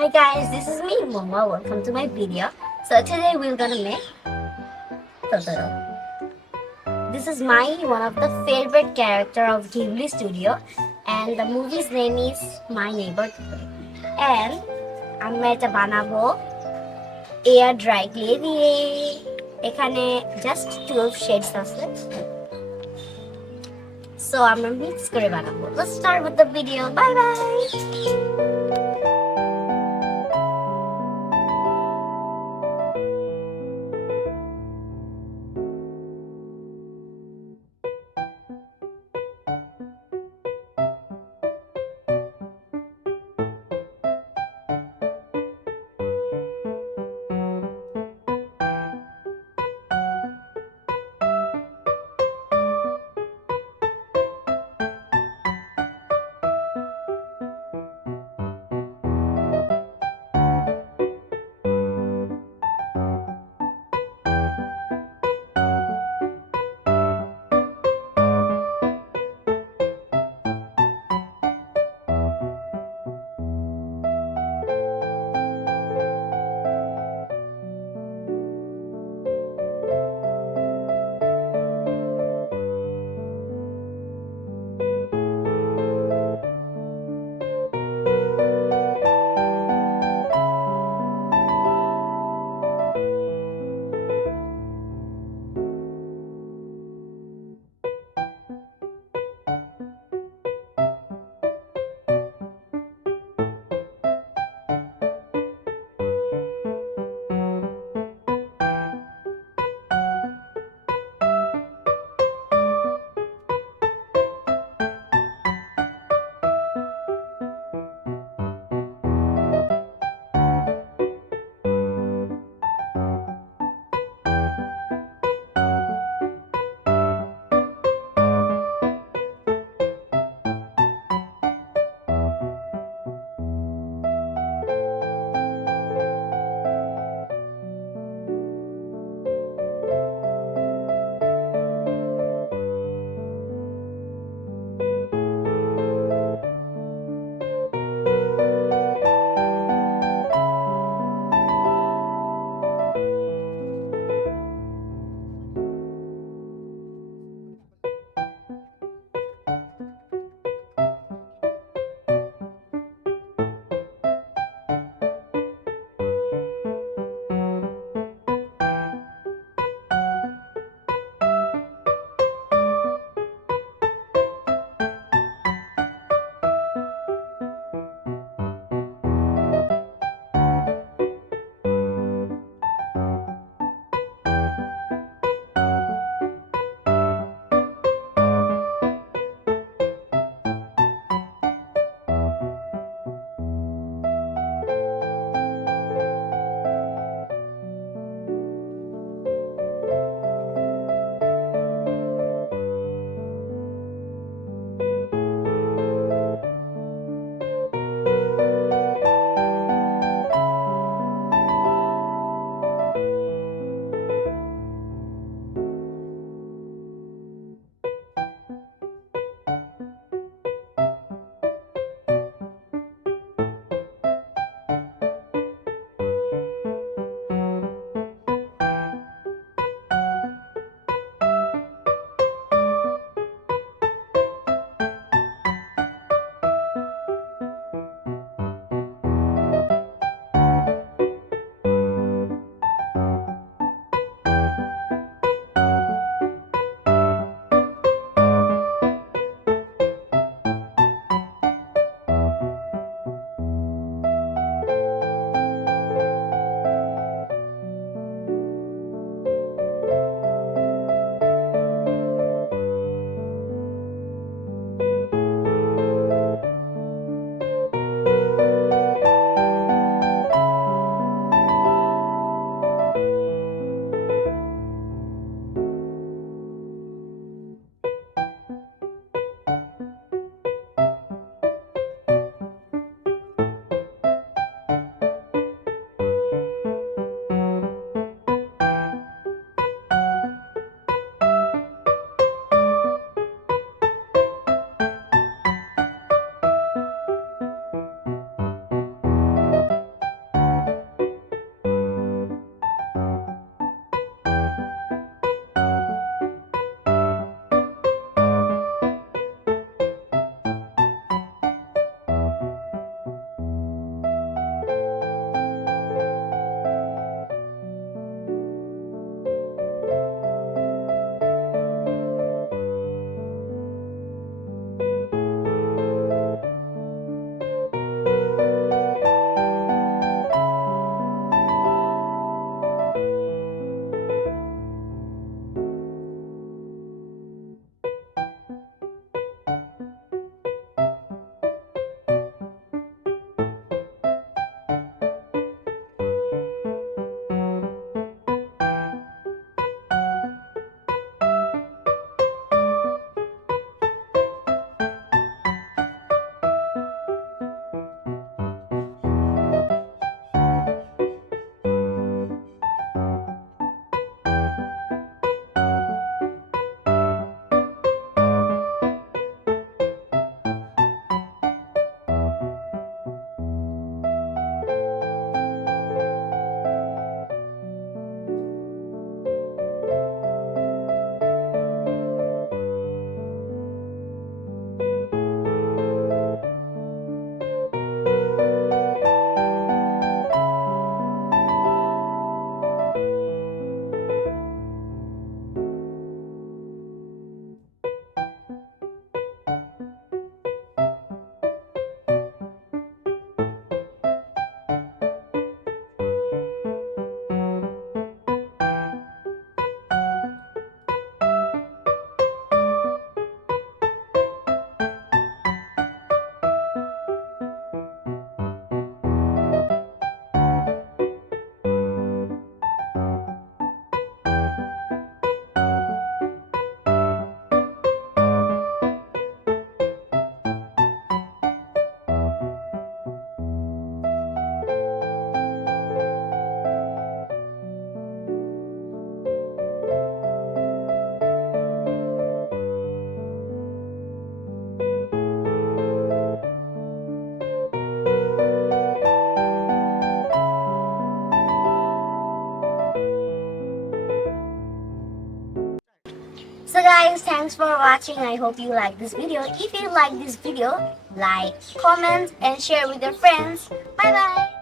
Hi guys, this is me, Momo. Welcome to my video. So today we're gonna make Totoro. This is my one of the favorite character of Ghibli studio, and the movie's name is My Neighbor Totoro. And আমরা এটা বানাবো air dry clay দিয়ে। এখানে just 12 shades আছে, so আমরা mix করে বানাবো। Let's start with the video. Bye bye. So guys, thanks for watching. I hope you like this video. If you like this video, like, comment and share with your friends. Bye bye.